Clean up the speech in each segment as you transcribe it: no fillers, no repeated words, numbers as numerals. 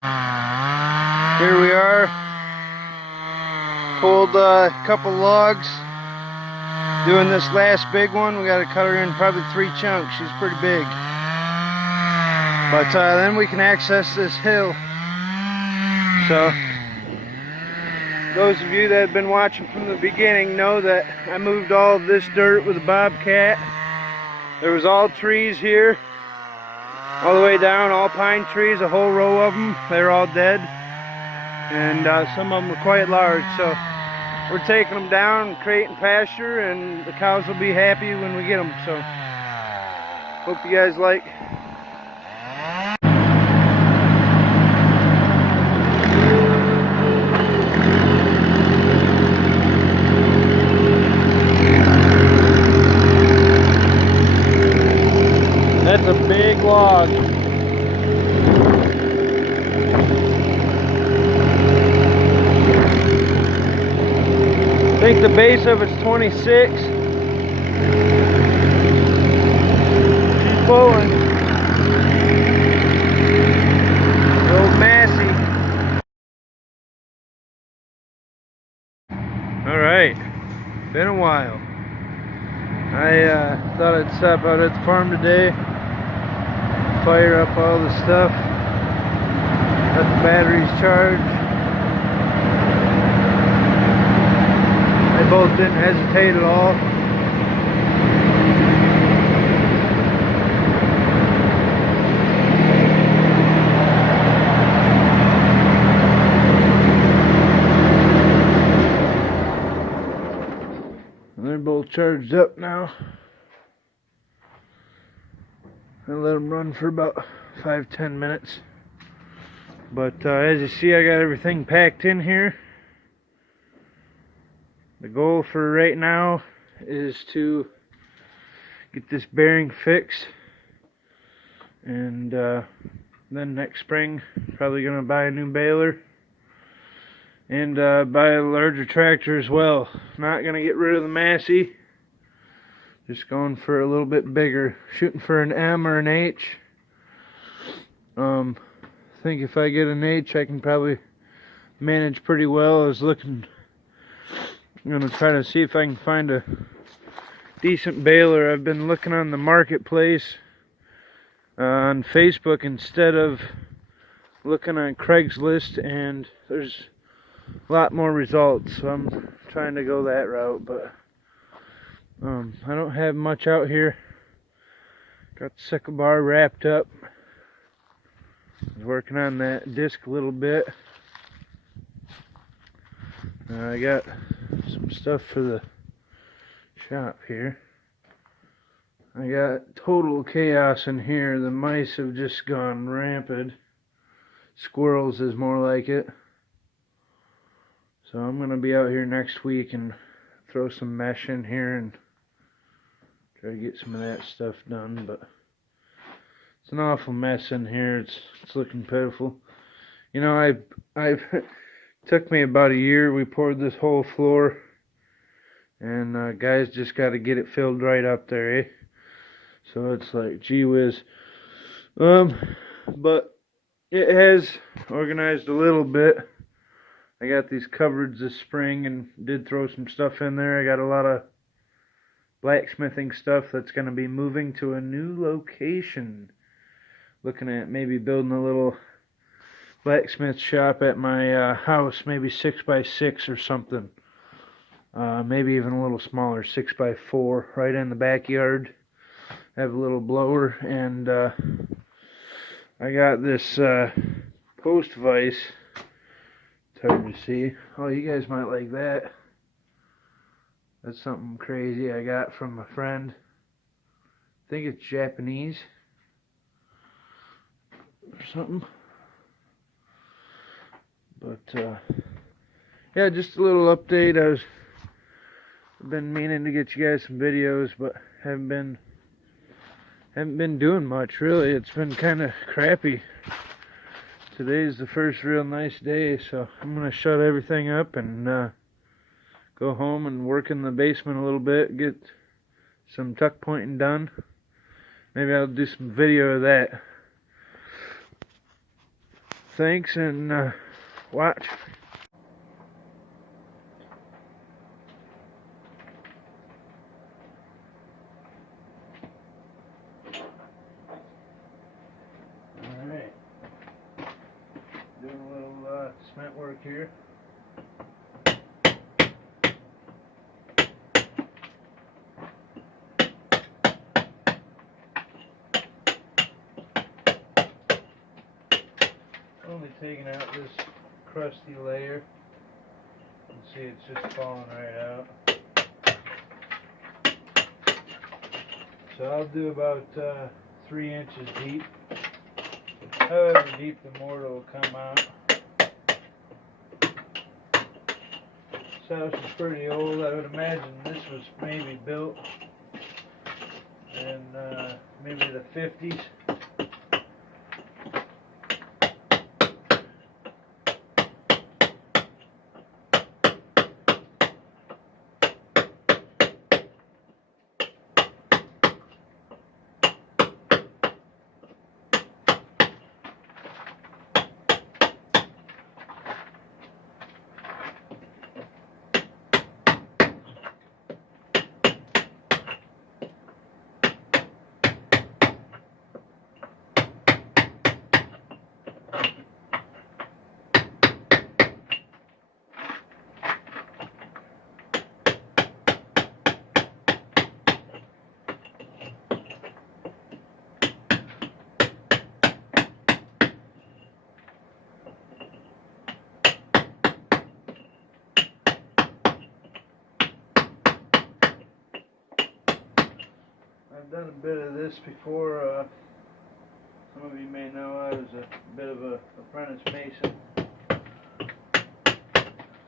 Here we are. Pulled a couple logs. Doing this last big one. We got to cut her in probably 3 chunks. She's pretty big. But then we can access this hill. So, those of you that have been watching from the beginning know that I moved all of this dirt with a bobcat. There was all trees here, all the way down, all pine trees, a whole row of them. They're all dead, and some of them were quite large. So we're taking them down, creating pasture, and the cows will be happy when we get them. So hope you guys like. That's a big log. I think the base of it's 26. She's pulling. Old Massey. Alright. Been a while. I thought I'd stop out at the farm today. Fire up all the stuff. Got the batteries charged. They both didn't hesitate at all. And they're both charged up now. I let them run for about 5-10 minutes. But as you see, I got everything packed in here. The goal for right now is to get this bearing fixed, and then next spring probably gonna buy a new baler and buy a larger tractor as well. Not gonna get rid of the Massey, just going for a little bit bigger, shooting for an M or an H. I think if I get an H I can probably manage pretty well. I'm gonna try to see if I can find a decent baler. I've been looking on the marketplace on Facebook instead of looking on Craigslist, and there's a lot more results, so I'm trying to go that route. But I don't have much out here. Got the sickle bar wrapped up. I was working on that disc a little bit. I got some stuff for the shop here. I got total chaos in here. The mice have just gone rampant. Squirrels is more like it. So I'm gonna be out here next week and throw some mesh in here and try to get some of that stuff done. But it's an awful mess in here. It's looking pitiful. You know, I took me about a year. We poured this whole floor, and guys just got to get it filled right up there, eh? So it's like, gee whiz. But it has organized a little bit. I got these cupboards this spring and did throw some stuff in there. I got a lot of blacksmithing stuff that's going to be moving to a new location. Looking at maybe building a little blacksmith shop at my house, maybe 6x6 or something. Maybe even a little smaller, 6x4, right in the backyard. Have a little blower, and I got this post vise. It's hard to see. Oh, you guys might like that. That's something crazy I got from a friend. I think it's Japanese or something. But yeah, just a little update. I've been meaning to get you guys some videos, but haven't been doing much really. It's been kind of crappy. Today's the first real nice day, so I'm gonna shut everything up and go home and work in the basement a little bit, get some tuck pointing done. Maybe I'll do some video of that. thanks, and watch. Alright. Doing a little cement work here. Only taking out this crusty layer. You can see it's just falling right out. So I'll do about 3 inches deep. However deep the mortar will come out. This house is pretty old. I would imagine this was maybe built in maybe the 50s. I've done a bit of this before. Some of you may know I was a bit of an apprentice mason. So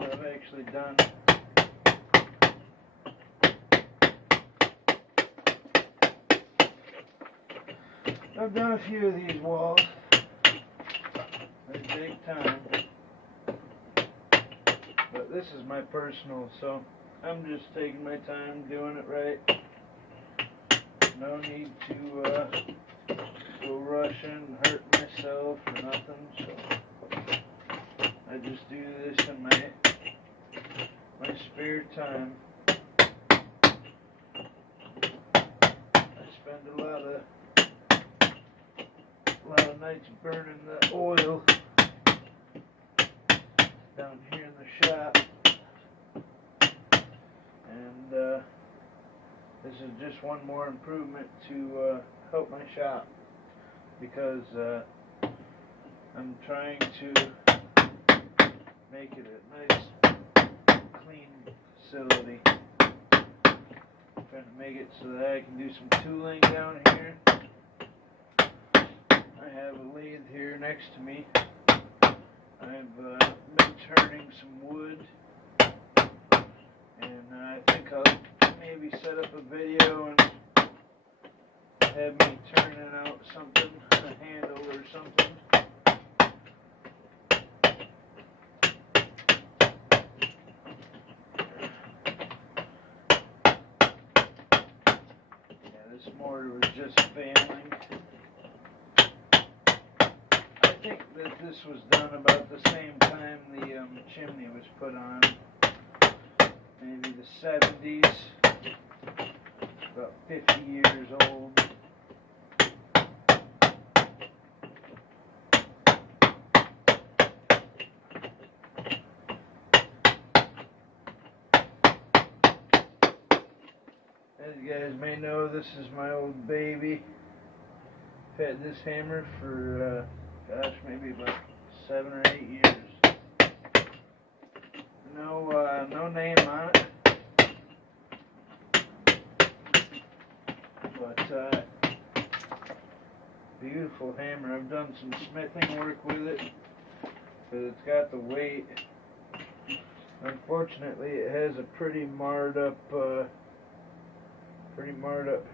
I've actually done a few of these walls. They take time. But this is my personal, so I'm just taking my time doing it right. No need to go rushing and hurt myself or nothing, so I just do this in my spare time. I spend a lot of nights burning the oil down here in the shop, and this is just one more improvement to help my shop, because I'm trying to make it a nice, clean facility. I'm trying to make it so that I can do some tooling down here. I have a lathe here next to me. I've been turning some wood, and I think I'll maybe set up a video and have me turning out something, a handle or something. Yeah, this mortar was just failing. I think that this was done about the same time the chimney was put on. Maybe the 70s. About 50 years old. As you guys may know, this is my old baby. I've had this hammer for, gosh, maybe about 7 or 8 years. No name on it. But beautiful hammer. I've done some smithing work with it, but it's got the weight. Unfortunately, it has a pretty marred up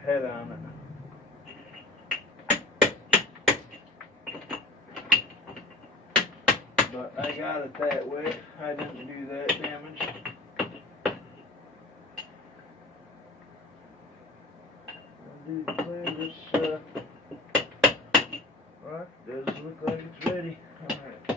head on it. But I got it that way. I didn't do that damage. Do clear this rock. Does look like it's ready. Alright.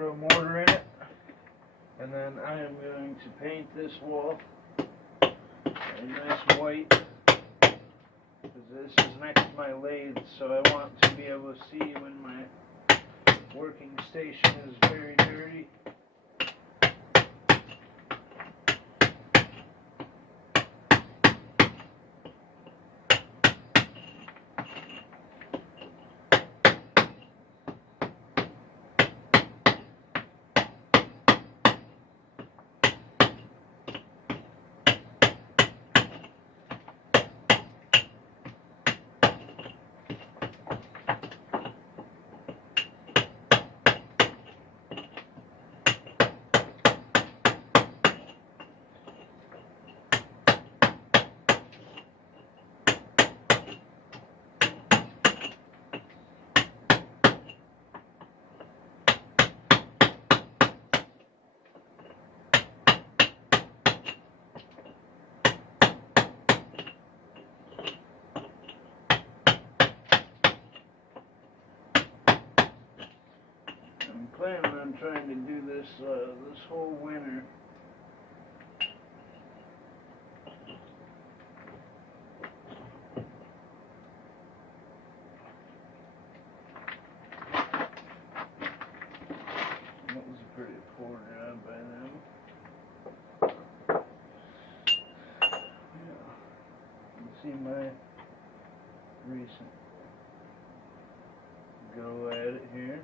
throw mortar in it. And then I am going to paint this wall a nice white, because this is next to my lathe, so I want to be able to see when my working station is very dirty. I'm planning on trying to do this this whole winter. That was a pretty poor job by them. Yeah. You can see my recent go at it here.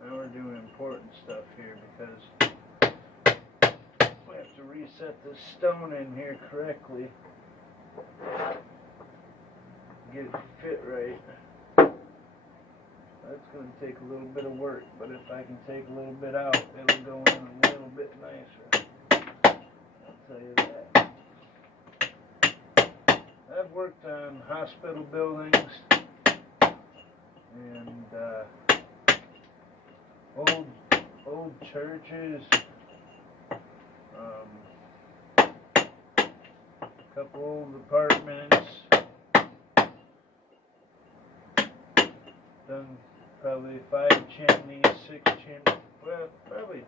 Now we're doing important stuff here because we have to reset this stone in here correctly. Get it to fit right. That's going to take a little bit of work, but if I can take a little bit out, it'll go in a little bit nicer. I'll tell you that. I've worked on hospital buildings and old churches, a couple old apartments. Done probably 5 chimneys, 6 chimneys, well, probably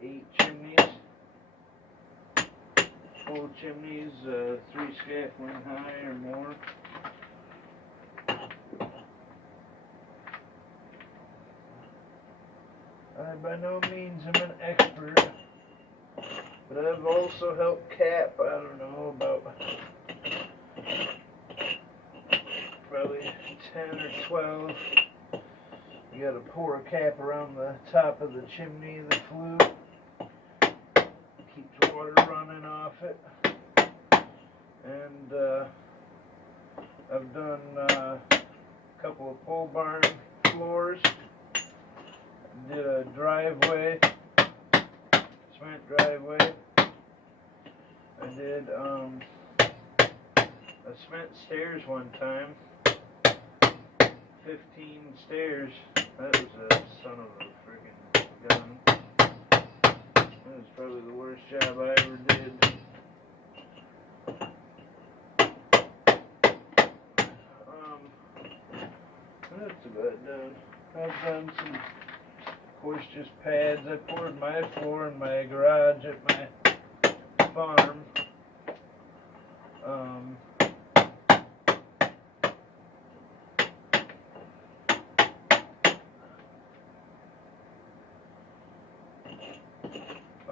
8 chimneys. Full chimneys, 3 scaffolding high or more. I by no means am an expert, but I've also helped cap, I don't know, about probably 10 or 12. You gotta pour a cap around the top of the chimney, the flue. Keeps water running off it. And I've done a couple of pole barn floors. Did a driveway, cement driveway. I did a cement stairs one time. 15 stairs. That was a son of a friggin' gun. That was probably the worst job I ever did. That's about done. I've done some, of course, just pads. I poured my floor in my garage at my farm.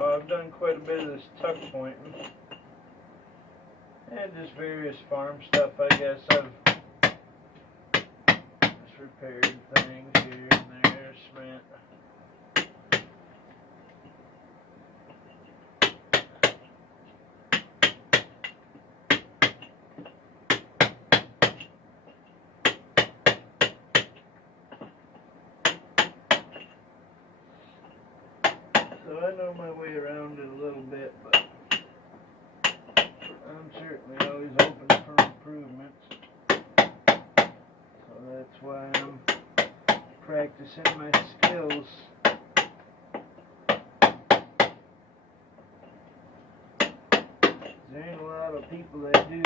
I've done quite a bit of this tuck pointing and just various farm stuff. I guess I've just repaired things here and there, cement. So I know my way around it a little bit, but I'm certainly always open for improvements. So that's why I'm practicing practicing my skills. There ain't a lot of people that do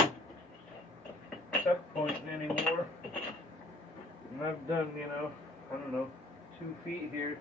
tuck pointing anymore. And I've done, you know, I don't know, 2 feet here.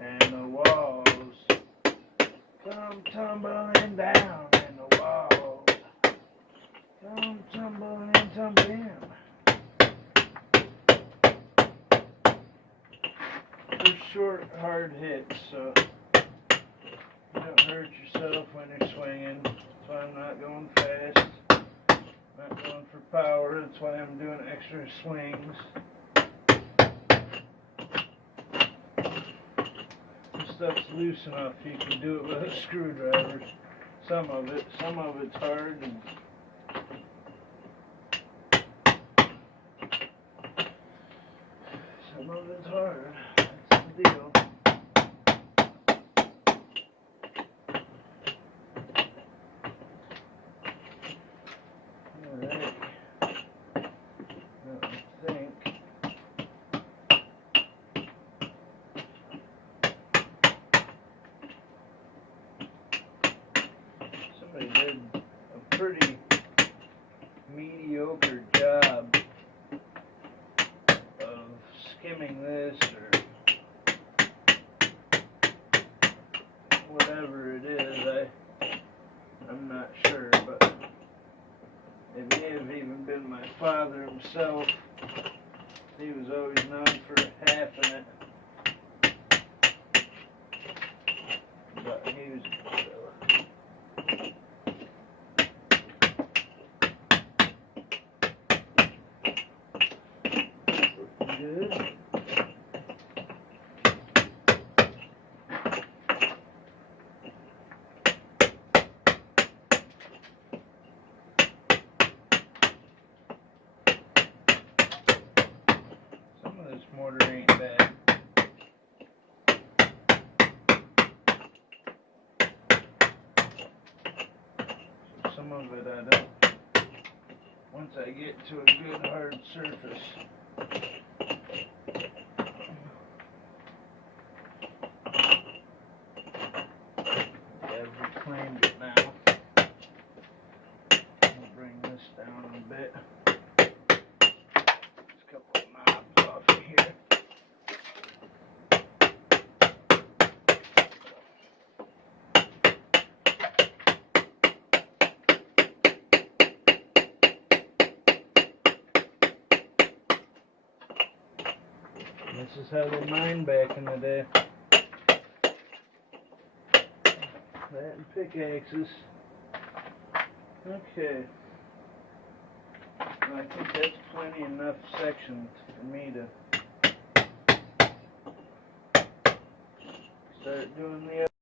And the walls come tumbling down, and the walls come tumbling. They're short, hard hits, so you don't hurt yourself when you're swinging. That's why I'm not going fast, not going for power. That's why I'm doing extra swings. Stuff's loose enough you can do it with a screwdriver. Some of it's hard, and some of it's hard. That's the deal. Alright. Now I think somebody did a pretty mediocre job of skimming this or whatever it is. I'm not sure, but it may have even been my father himself. He was always known for halving it, but he was a good fella. Good. Some of this mortar ain't bad. Some of it I don't. Once I get to a good hard surface. I've reclaimed it now. I'll bring this down a bit. There's a couple of knobs off of here. This is how they mined back in the day. That and pickaxes. Okay. Well, I think that's plenty enough section for me to start doing the